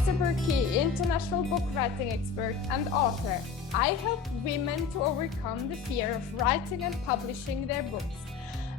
Esther Buerki, international book writing expert and author. I help women to overcome the fear of writing and publishing their books.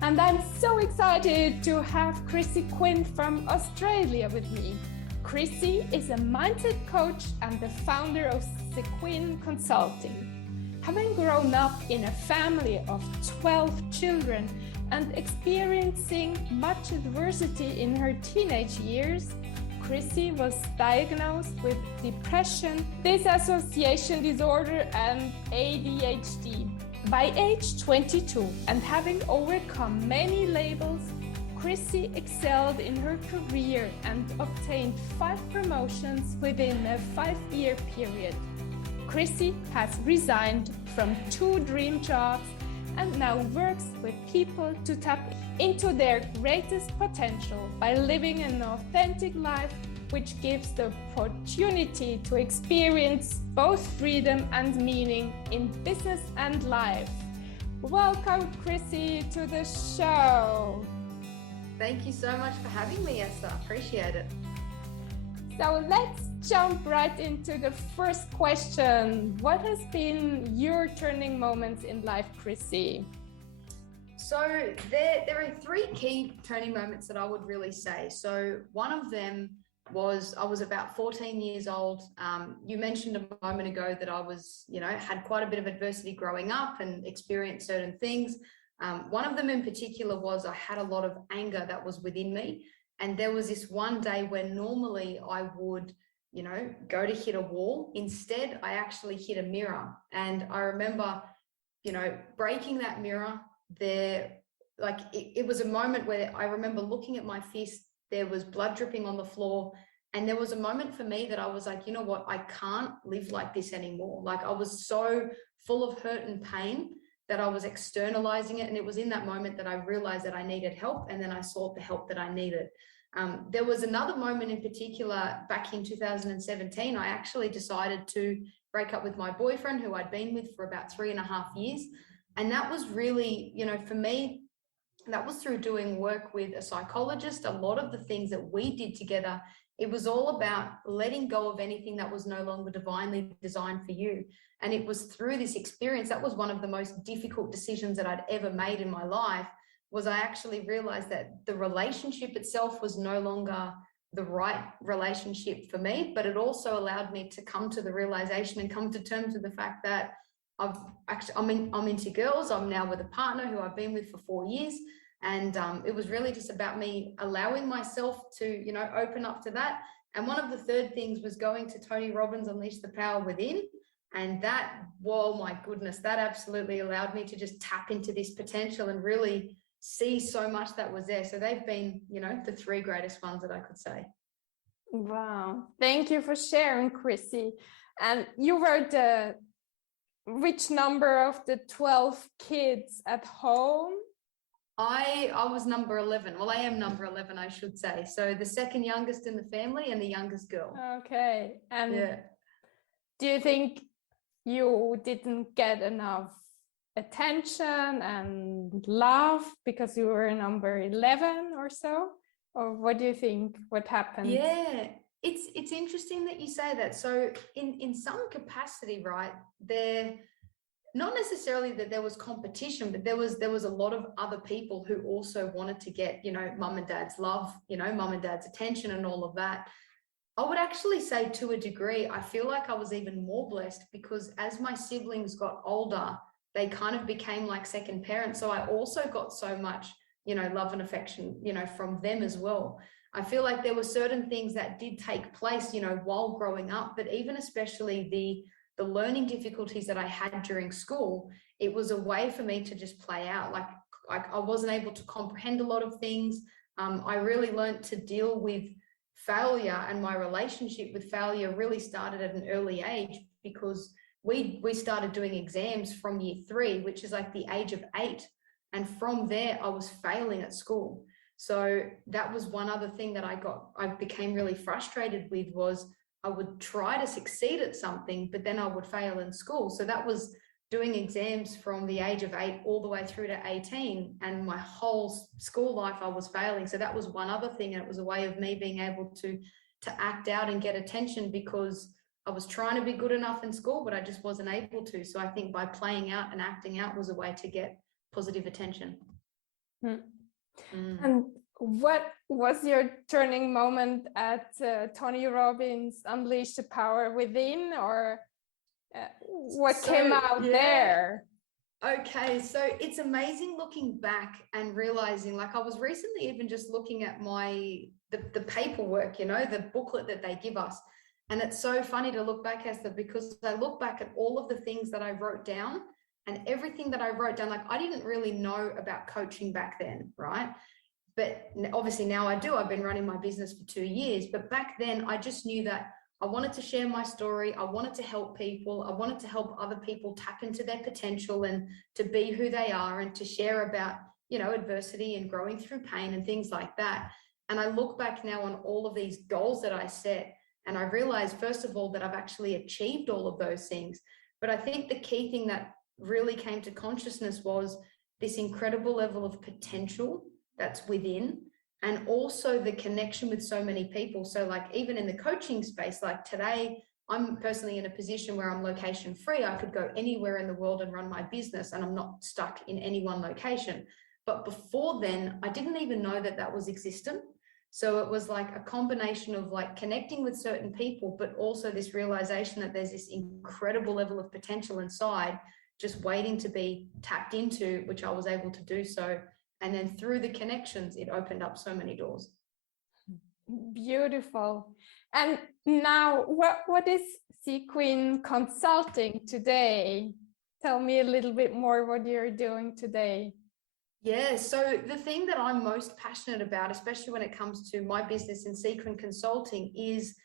And I'm so excited to have Chrissy Quinn from Australia with me. Chrissy is a mindset coach and the founder of Sequin Consulting. Having grown up in a family of 12 children and experiencing much adversity in her teenage years, Chrissy was diagnosed with depression, disassociation disorder, and ADHD. By age 22, and having overcome many labels, Chrissy excelled in her career and obtained 5 promotions within a 5-year period. Chrissy has resigned from 2 dream jobs and now works with people to tap into their greatest potential by living an authentic life, which gives the opportunity to experience both freedom and meaning in business and life. Welcome, Chrissy, to the show. Thank you so much for having me, Esther. Appreciate it. So let's jump right into the first question. What has been your turning moments in life, Chrissy? So there are 3 key turning moments that I would really say. So one of them was I was about 14 years old. You mentioned a moment ago that I was, had quite a bit of adversity growing up and experienced certain things. One of them in particular was I had a lot of anger that was within me. And there was this one day where normally I would, go to hit a wall. Instead, I actually hit a mirror. And I remember, breaking that mirror there. It was a moment where I remember looking at my fist, there was blood dripping on the floor. And there was a moment for me that I was like, you know what, I can't live like this anymore. Like I was so full of hurt and pain that I was externalizing it. And it was in that moment that I realized that I needed help. And then I sought the help that I needed. There was another moment in particular back in 2017, I actually decided to break up with my boyfriend who I'd been with for about 3.5 years. And that was really, for me, that was through doing work with a psychologist. A lot of the things that we did together, it was all about letting go of anything that was no longer divinely designed for you. And it was through this experience, that was one of the most difficult decisions that I'd ever made in my life, was I actually realized that the relationship itself was no longer the right relationship for me, but it also allowed me to come to the realization and come to terms with the fact that I'm into girls. I'm now with a partner who I've been with for 4 years. And it was really just about me allowing myself to, open up to that. And one of the third things was going to Tony Robbins' Unleash the Power Within. And that, whoa, my goodness, that absolutely allowed me to just tap into this potential and really see so much that was there. So they've been, the 3 greatest ones that I could say. Wow. Thank you for sharing, Chrissy. And you were which number of the 12 kids at home? I was number 11. Well, I am number 11, I should say. So the second youngest in the family and the youngest girl. Okay. And do you think you didn't get enough attention and love because you were number 11 or so? Or what do you think? What happened? Yeah, it's interesting that you say that. So in some capacity, right, not necessarily that there was competition, but there was a lot of other people who also wanted to get, mum and dad's love, mum and dad's attention and all of that. I would actually say to a degree, I feel like I was even more blessed because as my siblings got older, they kind of became like second parents. So I also got so much, love and affection, from them as well. I feel like there were certain things that did take place, while growing up, but even especially the learning difficulties that I had during school, it was a way for me to just play out. Like I wasn't able to comprehend a lot of things. I really learned to deal with failure, and my relationship with failure really started at an early age because we started doing exams from year 3, which is like the age of 8. And from there, I was failing at school. So that was one other thing that I became really frustrated with was I would try to succeed at something, but then I would fail in school. So that was doing exams from the age of 8 all the way through to 18. And my whole school life, I was failing. So that was one other thing. And it was a way of me being able to to act out and get attention because I was trying to be good enough in school, but I just wasn't able to. So I think by playing out and acting out was a way to get positive attention. And what was your turning moment at Tony Robbins' Unleash the Power Within, or what came out there? Okay, so it's amazing looking back and realizing, like, I was recently even just looking at the paperwork, you know, the booklet that they give us. And it's so funny to look back, Esther, because I look back at all of the things that I wrote down and everything that I wrote down. Like, I didn't really know about coaching back then, right? But obviously now I do. I've been running my business for 2 years. But back then I just knew that I wanted to share my story. I wanted to help people. I wanted to help other people tap into their potential and to be who they are and to share about, you know, adversity and growing through pain and things like that. And I look back now on all of these goals that I set, and I realized, first of all, that I've actually achieved all of those things. But I think the key thing that really came to consciousness was this incredible level of potential that's within, and also the connection with so many people. So like even in the coaching space, like today, I'm personally in a position where I'm location free. I could go anywhere in the world and run my business, and I'm not stuck in any one location. But before then, I didn't even know that that was existent. So it was like a combination of like connecting with certain people, but also this realization that there's this incredible level of potential inside just waiting to be tapped into, which I was able to do so. And then through the connections, it opened up so many doors. Beautiful. And now what is Sequin Consulting today? Tell me a little bit more what you're doing today. Yeah, so the thing that I'm most passionate about, especially when it comes to my business in Sequin Consulting, is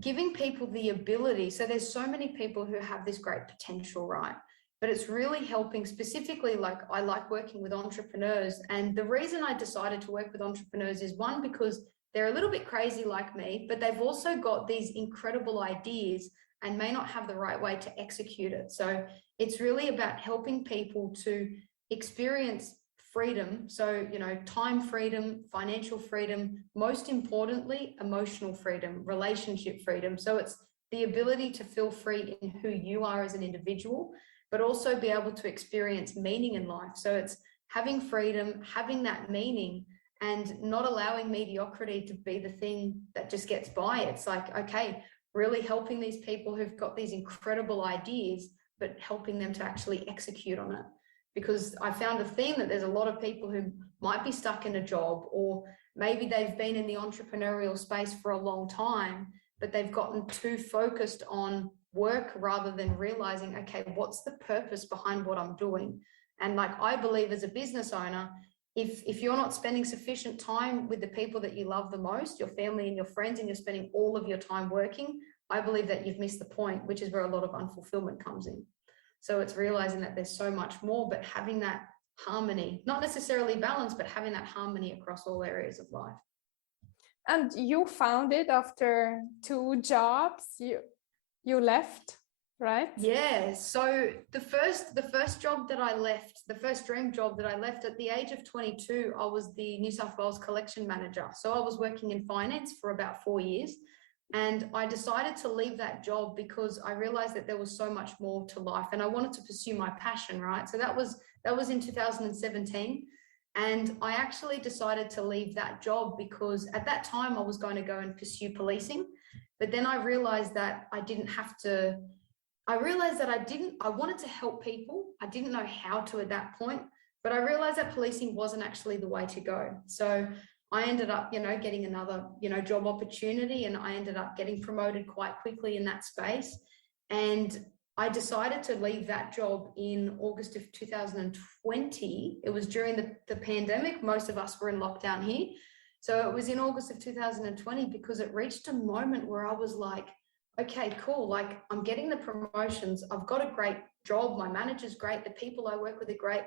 giving people the ability. So there's so many people who have this great potential, right? But it's really helping specifically, like I like working with entrepreneurs. And the reason I decided to work with entrepreneurs is one, because they're a little bit crazy like me, but they've also got these incredible ideas and may not have the right way to execute it. So it's really about helping people to experience freedom. So, you know, time freedom, financial freedom, most importantly, emotional freedom, relationship freedom. So it's the ability to feel free in who you are as an individual, but also be able to experience meaning in life. So it's having freedom, having that meaning, and not allowing mediocrity to be the thing that just gets by. It's like, okay, really helping these people who've got these incredible ideas, but helping them to actually execute on it. Because I found a theme that there's a lot of people who might be stuck in a job, or maybe they've been in the entrepreneurial space for a long time, but they've gotten too focused on work rather than realizing, okay, what's the purpose behind what I'm doing? And like, I believe as a business owner, if you're not spending sufficient time with the people that you love the most, your family and your friends, and you're spending all of your time working, I believe that you've missed the point, which is where a lot of unfulfillment comes in. So it's realizing that there's so much more, but having that harmony, not necessarily balance, but having that harmony across all areas of life. And you found it after 2 jobs. You left, right? Yeah. So the first job that I left, the first dream job that I left at the age of 22, I was the New South Wales collection manager. So I was working in finance for about 4 years. And I decided to leave that job because I realized that there was so much more to life and I wanted to pursue my passion, right? So that was in 2017. And I actually decided to leave that job because at that time I was going to go and pursue policing. But then I realized that I wanted to help people. I didn't know how to at that point, but I realized that policing wasn't actually the way to go. So I ended up, getting another, job opportunity, and I ended up getting promoted quite quickly in that space. And I decided to leave that job in August of 2020. It was during the pandemic. Most of us were in lockdown here. So it was in August of 2020 because it reached a moment where I was like, okay, cool. Like, I'm getting the promotions. I've got a great job. My manager's great. The people I work with are great.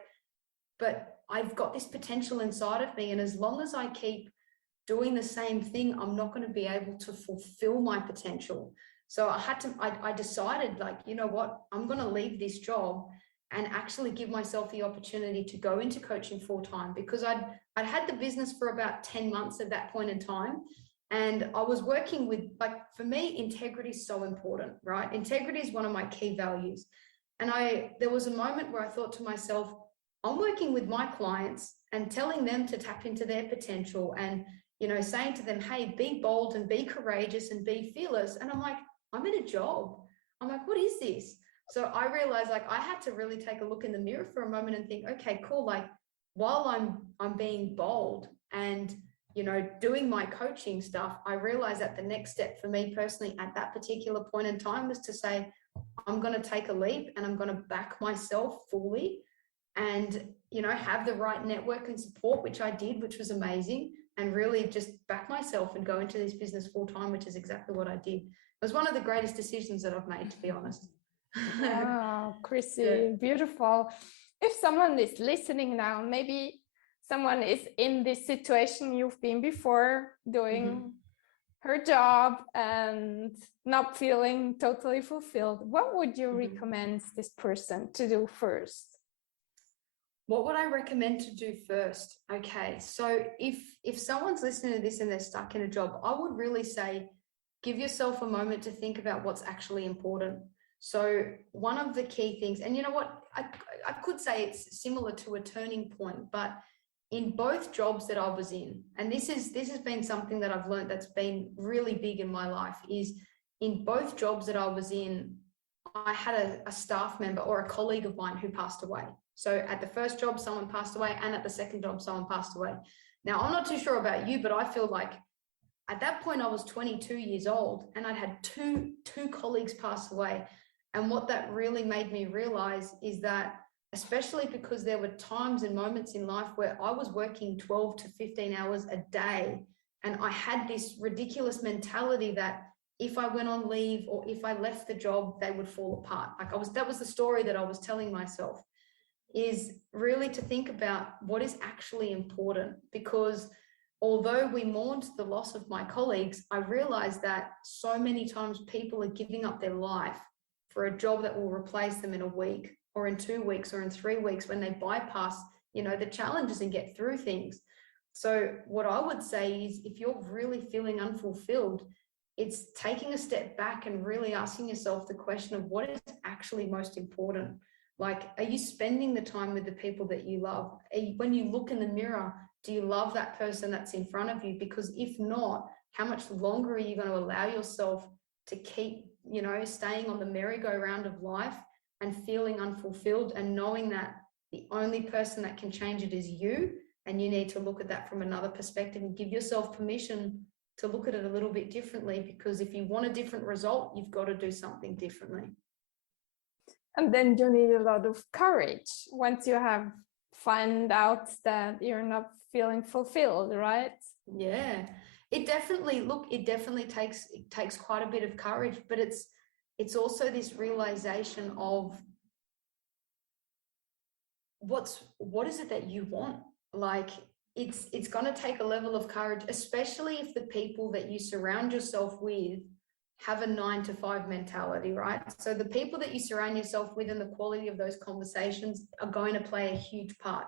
But I've got this potential inside of me. And as long as I keep doing the same thing, I'm not going to be able to fulfill my potential. So I decided, like, you know what, I'm going to leave this job and actually give myself the opportunity to go into coaching full time, because I'd had the business for about 10 months at that point in time. And I was working with, like, for me, integrity is so important, right? Integrity is one of my key values. And there was a moment where I thought to myself, I'm working with my clients and telling them to tap into their potential and, saying to them, hey, be bold and be courageous and be fearless. And I'm like, I'm in a job. I'm like, what is this? So I realized, like, I had to really take a look in the mirror for a moment and think, okay, cool. Like, while I'm being bold and, doing my coaching stuff, I realized that the next step for me personally at that particular point in time was to say, I'm going to take a leap and I'm going to back myself fully and, have the right network and support, which I did, which was amazing, and really just back myself and go into this business full time, which is exactly what I did. It was one of the greatest decisions that I've made, to be honest. Wow, Chrissy, Yeah. beautiful. If someone is listening now, maybe someone is in this situation you've been before, doing her job and not feeling totally fulfilled, what would you recommend this person to do first? What would I recommend to do first? Okay, so if someone's listening to this and they're stuck in a job, I would really say, give yourself a moment to think about what's actually important. So one of the key things, and you know what, I could say it's similar to a turning point, but in both jobs that I was in, and this has been something that I've learned that's been really big in my life, is in both jobs that I was in, I had a staff member or a colleague of mine who passed away. So at the first job, someone passed away, and at the second job, someone passed away. Now, I'm not too sure about you, but I feel like at that point I was 22 years old and I'd had two colleagues pass away. And what that really made me realize is that, especially because there were times and moments in life where I was working 12 to 15 hours a day, and I had this ridiculous mentality that if I went on leave or if I left the job, they would fall apart. That was the story that I was telling myself, is really to think about what is actually important. Because although we mourned the loss of my colleagues, I realized that so many times people are giving up their life for a job that will replace them in a week or in 2 weeks or in 3 weeks, when they bypass, the challenges and get through things. So what I would say is, if you're really feeling unfulfilled, it's taking a step back and really asking yourself the question of what is actually most important. Like, are you spending the time with the people that you love? When you look in the mirror, do you love that person that's in front of you? Because if not, how much longer are you going to allow yourself to keep, staying on the merry-go-round of life and feeling unfulfilled, and knowing that the only person that can change it is you, and you need to look at that from another perspective and give yourself permission to look at it a little bit differently, because if you want a different result, you've got to do something differently. And then you need a lot of courage once you have found out that you're not feeling fulfilled, right? Yeah, it definitely takes quite a bit of courage, but it's also this realization of what is it that you want? Like, it's going to take a level of courage, especially if the people that you surround yourself with have a 9 to 5 mentality, right? So the people that you surround yourself with and the quality of those conversations are going to play a huge part.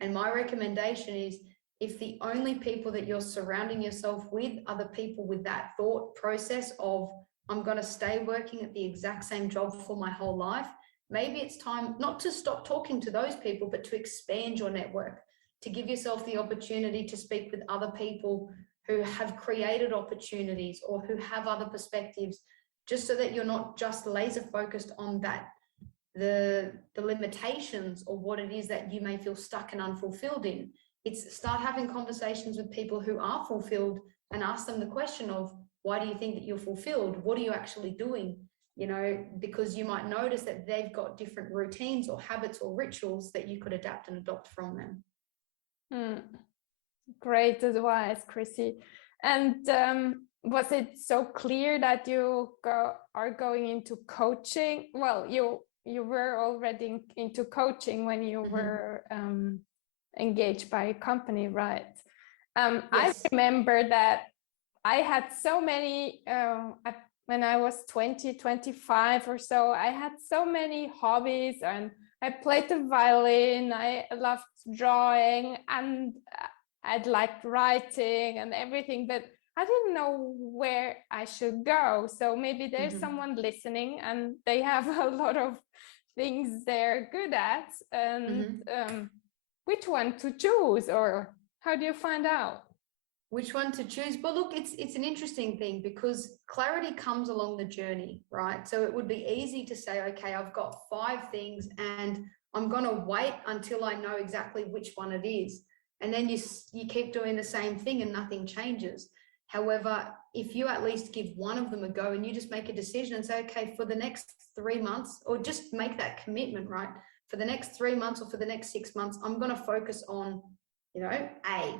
And my recommendation is, if the only people that you're surrounding yourself with are the people with that thought process of, I'm going to stay working at the exact same job for my whole life, maybe it's time not to stop talking to those people, but to expand your network, to give yourself the opportunity to speak with other people who have created opportunities or who have other perspectives, just so that you're not just laser focused on that, the limitations or what it is that you may feel stuck and unfulfilled in. It's start having conversations with people who are fulfilled and ask them the question of, why do you think that you're fulfilled? What are you actually doing? Because you might notice that they've got different routines or habits or rituals that you could adapt and adopt from them. Great advice, Chrissy. And was it so clear that you are going into coaching? Well, you were already into coaching when you were engaged by a company, right? Yes. I remember that I had so many, when I was 25 or so, I had so many hobbies, and I played the violin, I loved drawing, and I'd liked writing and everything, but I didn't know where I should go. So maybe there's someone listening and they have a lot of things they're good at, and which one to choose, or how do you find out? Which one to choose? But look, it's an interesting thing because clarity comes along the journey, right? So it would be easy to say, okay, I've got 5 things and I'm going to wait until I know exactly which one it is. And then you keep doing the same thing and nothing changes. However, if you at least give one of them a go and you just make a decision and say, okay, for the next 3 months, or just make that commitment, right? For the next 3 months or for the next 6 months, I'm going to focus on, A,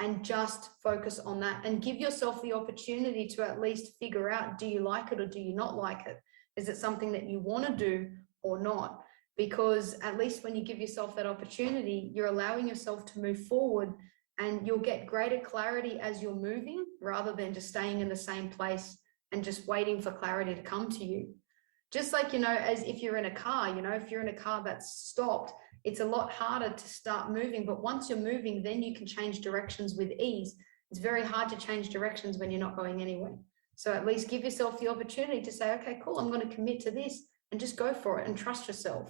and just focus on that and give yourself the opportunity to at least figure out, do you like it or do you not like it? Is it something that you want to do or not? Because at least when you give yourself that opportunity, you're allowing yourself to move forward, and you'll get greater clarity as you're moving rather than just staying in the same place and just waiting for clarity to come to you. Just like, as if you're in a car, if you're in a car that's stopped, it's a lot harder to start moving. But once you're moving, then you can change directions with ease. It's very hard to change directions when you're not going anywhere. So at least give yourself the opportunity to say, okay, cool, I'm going to commit to this, and just go for it and trust yourself.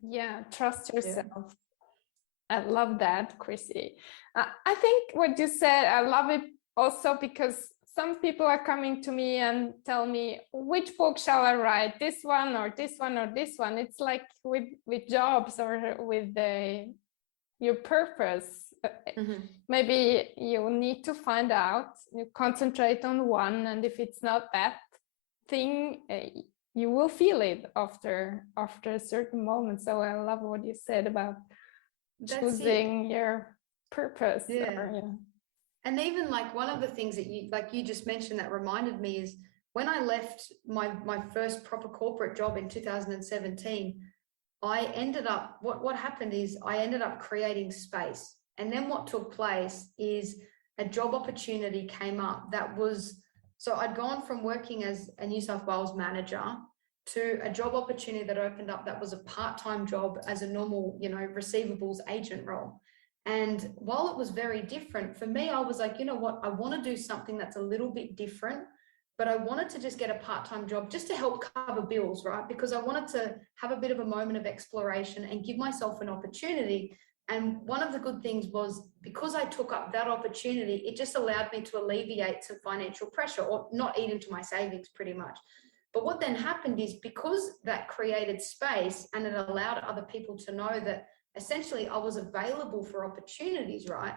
Yeah, trust yourself. I love that, Chrissy. I think what you said, I love it also because some people are coming to me and tell me, which book shall I write? This one or this one or this one? It's like with jobs or with your purpose. Maybe you need to find out, you concentrate on one, and if it's not that thing, you will feel it after a certain moment. So I love what you said about choosing your purpose. And even like one of the things that you just mentioned that reminded me is when I left my first proper corporate job in 2017, I ended up, what happened is I ended up creating space. And then what took place is a job opportunity came up that was, so I'd gone from working as a New South Wales manager to a job opportunity that opened up that was a part-time job as a normal, receivables agent role. And while it was very different for me, I was like, you know what, I want to do something that's a little bit different, but I wanted to just get a part-time job just to help cover bills, right? Because I wanted to have a bit of a moment of exploration and give myself an opportunity. And one of the good things was because I took up that opportunity, it just allowed me to alleviate some financial pressure, or not eat into my savings pretty much. But what then happened is because that created space and it allowed other people to know that essentially I was available for opportunities, right?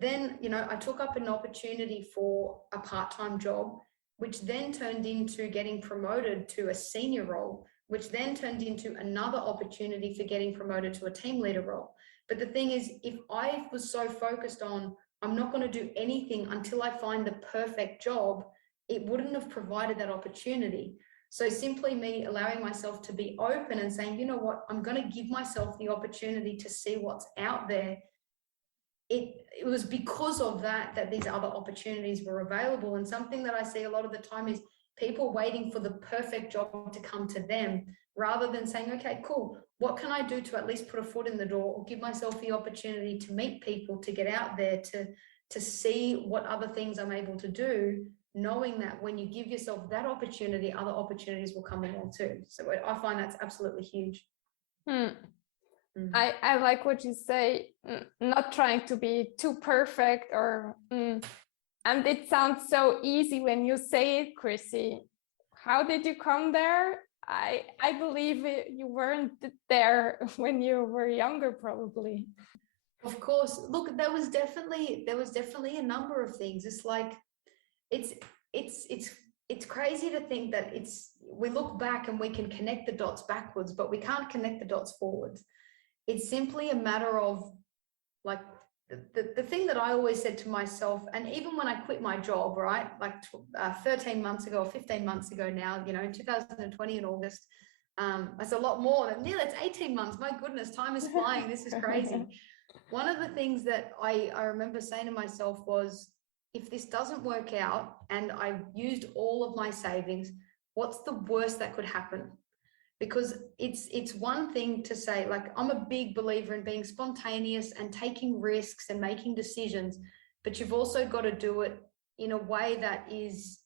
Then, I took up an opportunity for a part-time job, which then turned into getting promoted to a senior role, which then turned into another opportunity for getting promoted to a team leader role. But the thing is, if I was so focused on, I'm not going to do anything until I find the perfect job, it wouldn't have provided that opportunity. So simply me allowing myself to be open and saying, you know what, I'm going to give myself the opportunity to see what's out there. It was because of that these other opportunities were available. And something that I see a lot of the time is people waiting for the perfect job to come to them rather than saying, okay, cool, what can I do to at least put a foot in the door or give myself the opportunity to meet people, to get out there, to see what other things I'm able to do, knowing that when you give yourself that opportunity, other opportunities will come along too. So I find that's absolutely huge. I like what you say, not trying to be too perfect and it sounds so easy when you say it, Chrissy. How did you come there? I believe you weren't there when you were younger, probably. Of course. Look, there was definitely a number of things. It's like it's crazy to think that we look back and we can connect the dots backwards, but we can't connect the dots forwards. It's simply a matter of like the thing that I always said to myself, and even when I quit my job, right, like 13 months ago or 15 months ago now, in 2020 in August, that's a lot more than, it's 18 months. My goodness, time is flying. This is crazy. One of the things that I remember saying to myself was, if this doesn't work out and I used all of my savings, what's the worst that could happen? Because it's one thing to say, like, I'm a big believer in being spontaneous and taking risks and making decisions, but you've also got to do it in a way that is,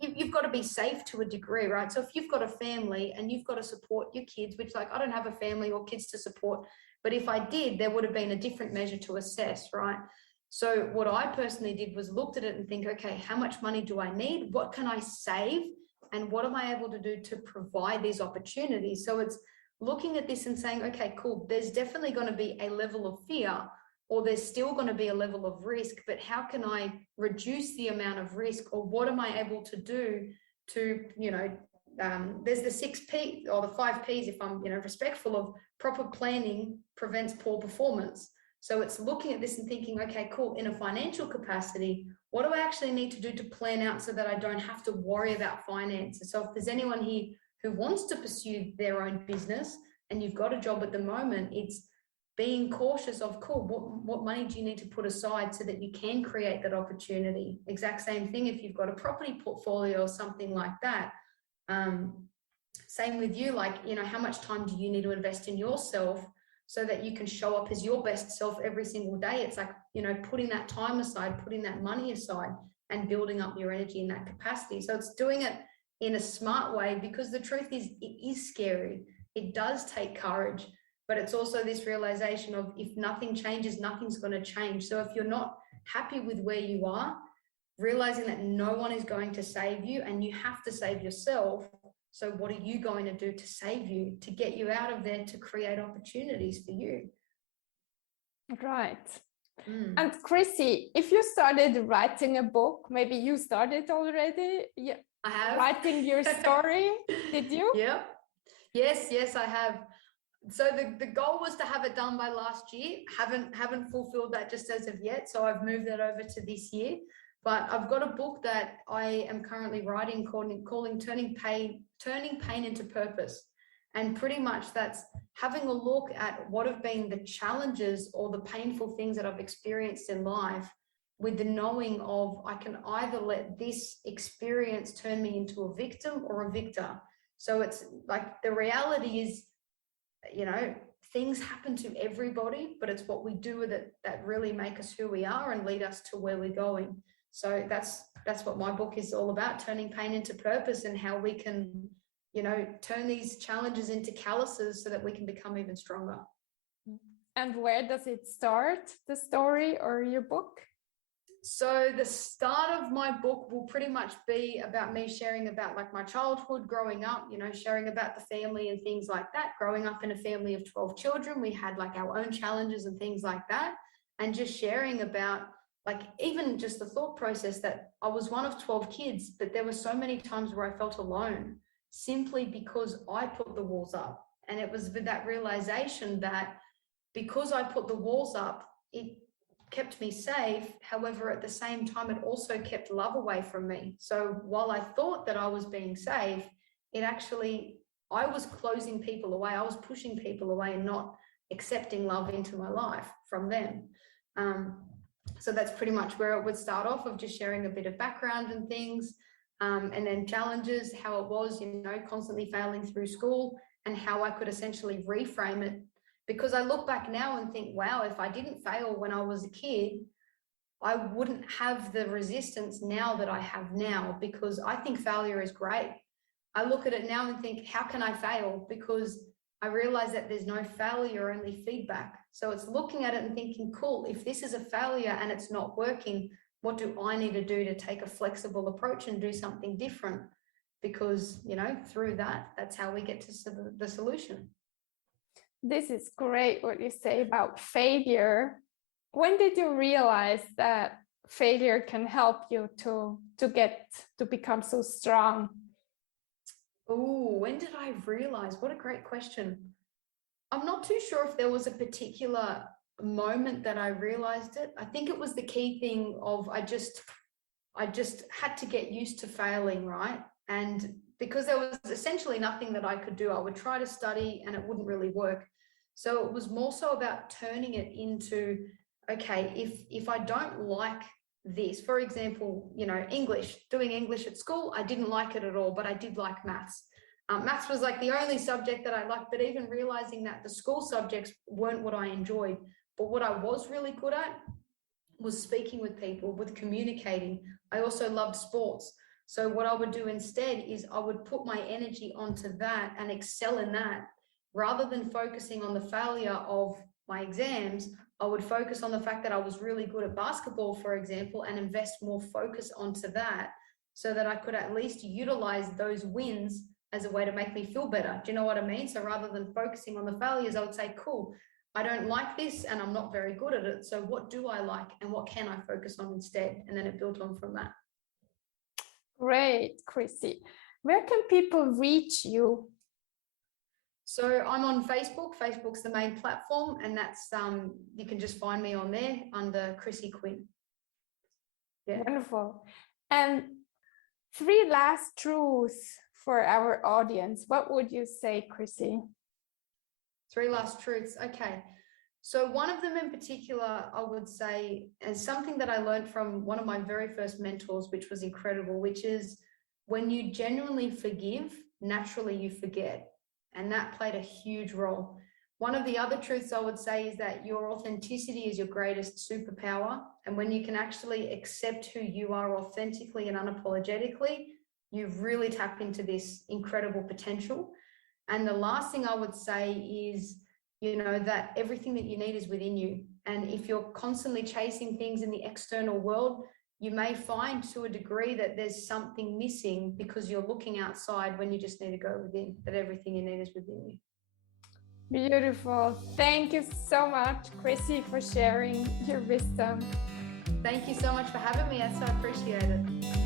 you've got to be safe to a degree, right? So if you've got a family and you've got to support your kids, which like I don't have a family or kids to support, but if I did, there would have been a different measure to assess, right? So what I personally did was looked at it and think, okay, how much money do I need? What can I save? And what am I able to do to provide these opportunities? So it's looking at this and saying, okay, cool, there's definitely going to be a level of fear, or there's still going to be a level of risk, but how can I reduce the amount of risk, or what am I able to do to, there's the 6 P or the 5 Ps, if I'm, respectful of proper planning prevents poor performance. So it's looking at this and thinking, okay, cool, in a financial capacity, what do I actually need to do to plan out so that I don't have to worry about finances? So if there's anyone here who wants to pursue their own business and you've got a job at the moment, it's being cautious of, cool, what money do you need to put aside so that you can create that opportunity? Exact same thing if you've got a property portfolio or something like that. Same with you, like, how much time do you need to invest in yourself so that you can show up as your best self every single day? It's like, putting that time aside, putting that money aside and building up your energy in that capacity. So it's doing it in a smart way, because the truth is, it is scary. It does take courage, but it's also this realization of, if nothing changes, nothing's going to change. So if you're not happy with where you are, realizing that no one is going to save you and you have to save yourself. So what are you going to do to save you, to get you out of there, to create opportunities for you? Right. And Chrissy, if you started writing a book, maybe you started already, yeah, I have. writing your story, did you? Yeah. Yes, I have. So the goal was to have it done by last year. Haven't fulfilled that just as of yet. So I've moved that over to this year. But I've got a book that I am currently writing calling Turning Pain into Purpose. And pretty much that's having a look at what have been the challenges or the painful things that I've experienced in life, with the knowing of, I can either let this experience turn me into a victim or a victor. So it's like, the reality is, things happen to everybody, but it's what we do with it that really make us who we are and lead us to where we're going. So that's what my book is all about, turning pain into purpose, and how we can, turn these challenges into calluses so that we can become even stronger. And where does it start, the story or your book? So the start of my book will pretty much be about me sharing about like my childhood growing up, sharing about the family and things like that. Growing up in a family of 12 children, we had like our own challenges and things like that. And just sharing about, like, even just the thought process that I was one of 12 kids, but there were so many times where I felt alone, simply because I put the walls up. And it was with that realization that because I put the walls up, it kept me safe. However, at the same time, it also kept love away from me. So while I thought that I was being safe, I was closing people away. I was pushing people away and not accepting love into my life from them. So that's pretty much where it would start off, of just sharing a bit of background and things, and then challenges, how it was, constantly failing through school, and how I could essentially reframe it. Because I look back now and think, wow, if I didn't fail when I was a kid, I wouldn't have the resistance now that I have now, because I think failure is great. I look at it now and think, how can I fail? Because I realize that there's no failure, only feedback. So it's looking at it and thinking, cool, if this is a failure and it's not working, what do I need to do to take a flexible approach and do something different? Because, through that's how we get to the solution. This is great what you say about failure. When did you realize that failure can help you to become so strong? Oh, when did I realize? What a great question. I'm not too sure if there was a particular moment that I realized it. I think it was the key thing of I just had to get used to failing, right? And because there was essentially nothing that I could do, I would try to study and it wouldn't really work. So it was more so about turning it into, okay, if I don't like this, for example, English, doing English at school, I didn't like it at all, but I did like maths. Maths was like the only subject that I liked, but even realizing that the school subjects weren't what I enjoyed, but what I was really good at was speaking with people, with communicating. I also loved sports. So what I would do instead is I would put my energy onto that and excel in that. Rather than focusing on the failure of my exams, I would focus on the fact that I was really good at basketball, for example, and invest more focus onto that so that I could at least utilize those wins as a way to make me feel better. Do you know what I mean? So rather than focusing on the failures, I would say, cool, I don't like this and I'm not very good at it. So what do I like and what can I focus on instead? And then it built on from that. Great, Chrissy. Where can people reach you? So I'm on Facebook. Facebook's the main platform, and that's you can just find me on there under Chrissy Quinn. Yeah. Wonderful. And 3 last truths for our audience. What would you say, Chrissy? 3 last truths. Okay. So one of them in particular, I would say, is something that I learned from one of my very first mentors, which was incredible, which is when you genuinely forgive, naturally you forget. And that played a huge role. One of the other truths I would say is that your authenticity is your greatest superpower. And when you can actually accept who you are authentically and unapologetically, you've really tapped into this incredible potential. And the last thing I would say is, you know, that everything that you need is within you. And if you're constantly chasing things in the external world, you may find to a degree that there's something missing because you're looking outside when you just need to go within, that everything you need is within you. Beautiful. Thank you so much, Chrissy, for sharing your wisdom. Thank you so much for having me. I so appreciate it.